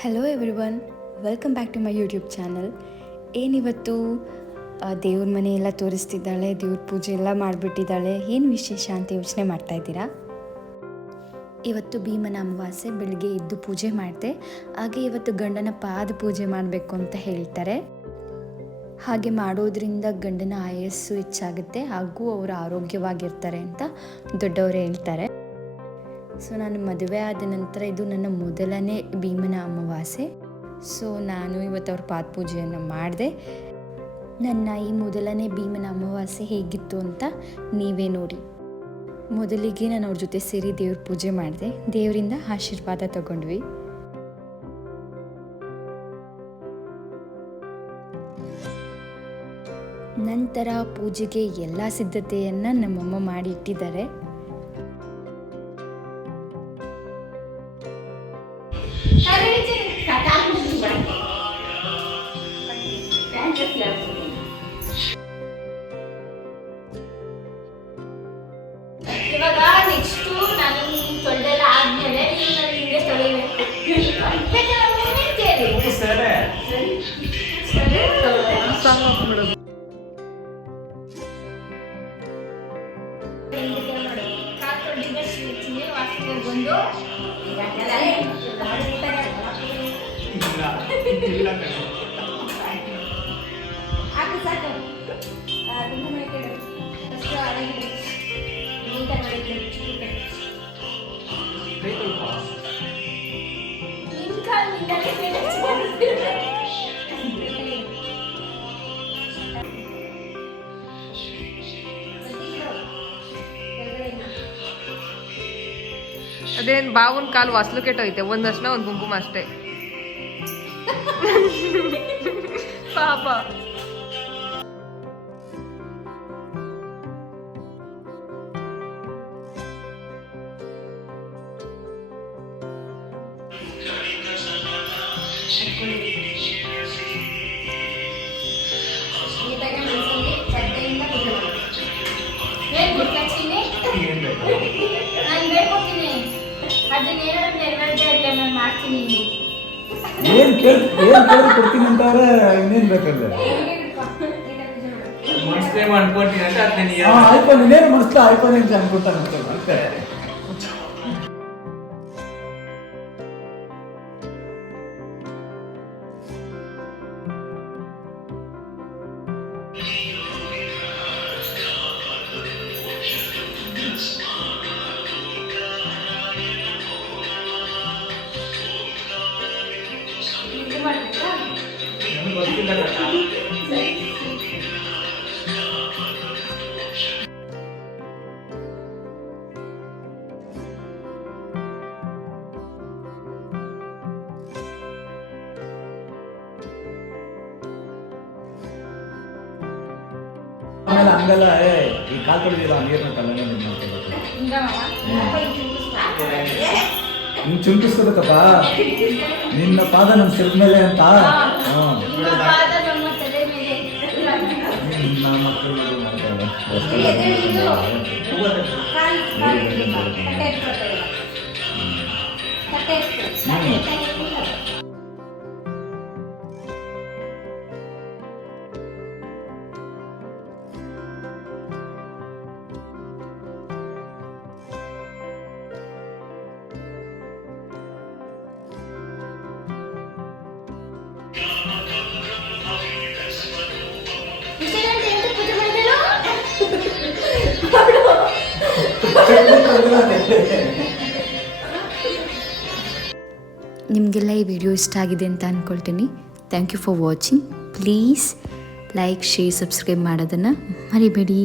Hello everyone, welcome back to my YouTube channel. ಏನಿವತ್ತು ದೇವ್ರ ಮನೆ ಎಲ್ಲ ತೋರಿಸ್ತಿದ್ದಾಳೆ, ದೇವ್ರ ಪೂಜೆ ಎಲ್ಲ ಮಾಡಿಬಿಟ್ಟಿದ್ದಾಳೆ. ಏನು ವಿಶೇಷ ಅಂತ ಯೋಚನೆ ಮಾಡ್ತಾಯಿದ್ದೀರಾ? ಇವತ್ತು ಭೀಮನ ಅಮಾವಾಸ್ಯೆ, ಬೆಳಿಗ್ಗೆ ಎದ್ದು ಪೂಜೆ ಮಾಡಿದೆ. ಹಾಗೆ ಇವತ್ತು ಗಂಡನ ಪಾದ ಪೂಜೆ ಮಾಡಬೇಕು ಅಂತ ಹೇಳ್ತಾರೆ. ಹಾಗೆ ಮಾಡೋದ್ರಿಂದ ಗಂಡನ ಆಯಸ್ಸು ಹೆಚ್ಚಾಗುತ್ತೆ ಹಾಗೂ ಅವರು ಆರೋಗ್ಯವಾಗಿರ್ತಾರೆ ಅಂತ ದೊಡ್ಡವರು ಹೇಳ್ತಾರೆ. ಸೊ ನಾನು ಮದುವೆ ಆದ ನಂತರ ಇದು ನನ್ನ ಮೊದಲನೇ ಭೀಮನ ಅಮಾವಾಸ್ಯೆ. ಸೊ ನಾನು ಇವತ್ತು ಅವ್ರ ಪಾದ ಪೂಜೆಯನ್ನು ಮಾಡಿದೆ. ನನ್ನ ಈ ಮೊದಲನೇ ಭೀಮನ ಅಮಾವಾಸ್ಯೆ ಹೇಗಿತ್ತು ಅಂತ ನೀವೇ ನೋಡಿ. ಮೊದಲಿಗೆ ನಾನು ಅವ್ರ ಜೊತೆ ಸೇರಿ ದೇವ್ರ ಪೂಜೆ ಮಾಡಿದೆ. ದೇವರಿಂದ ಆಶೀರ್ವಾದ ತಗೊಂಡ್ವಿ. ನಂತರ ಪೂಜೆಗೆ ಎಲ್ಲ ಸಿದ್ಧತೆಯನ್ನು ನಮ್ಮಮ್ಮ ಮಾಡಿ ಇಟ್ಟಿದ್ದಾರೆ. ಇವಾಗ ನೆಕ್ಸ್ಟ್ ನಾನು ತೊಳೆದೆಲ್ಲ ಆದ್ಮೇಲೆ ಹಿಂಗೆ ತೊಳಿಬೇಕು. ಬಂದು ಹಾಕಿ ಸಾಕು. ಅದೇನ್ ಬಾವನ್ ಕಾಲು ವಾಸ್ಲು ಕೆಟ್ಟೋಯ್ತೆ, ಒಂದರ್ಶನ ಒಂದ್ ಕುಂಕುಮ ಅಷ್ಟೇ. ಪಾಪ. ಏನ್ ಕೇಳಿ ಕೊಡ್ತೀನಿ ಅಂತಾರೆ. ಇನ್ನೇನ್ ಬೇಕಂದ್ರೆ ಐಫೋನ್ ಇನ್ನೇನು ಮಸ್ತ್ ಐಫೋನ್ ಅಂತ ಅನ್ಕೊತಾನೆ. ಆಮೇಲೆ ಹಂಗಲ್ಲ, ಈ ಕಾಲ್ ತೊಳೆದಿಲ್ಲ ನೀರನ್ನ ತಲೆನೇ ನೀನು ಚುಂಟಿಸ್ಕೋಬೇಕಪ್ಪ. ನಿನ್ನ ಪಾದ ನಮ್ಮ ಸಿರದ ಮೇಲೆ ಅಂತ. ನಿಮಗೆಲ್ಲ ಈ ವಿಡಿಯೋ ಇಷ್ಟ ಆಗಿದೆ ಅಂತ ಅಂದ್ಕೊಳ್ತೀನಿ. Thank you for watching. Please like, share, subscribe ಮಾಡೋದನ್ನು ಮರಿಬೇಡಿ.